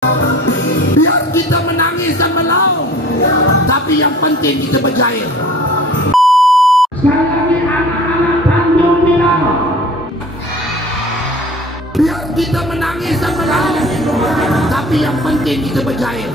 Biar kita menangis dan melaung, tapi yang penting kita berjaya. Sekali lagi anak-anak Tanjung Pinang, biar kita menangis dan melaung, tapi yang penting kita berjaya.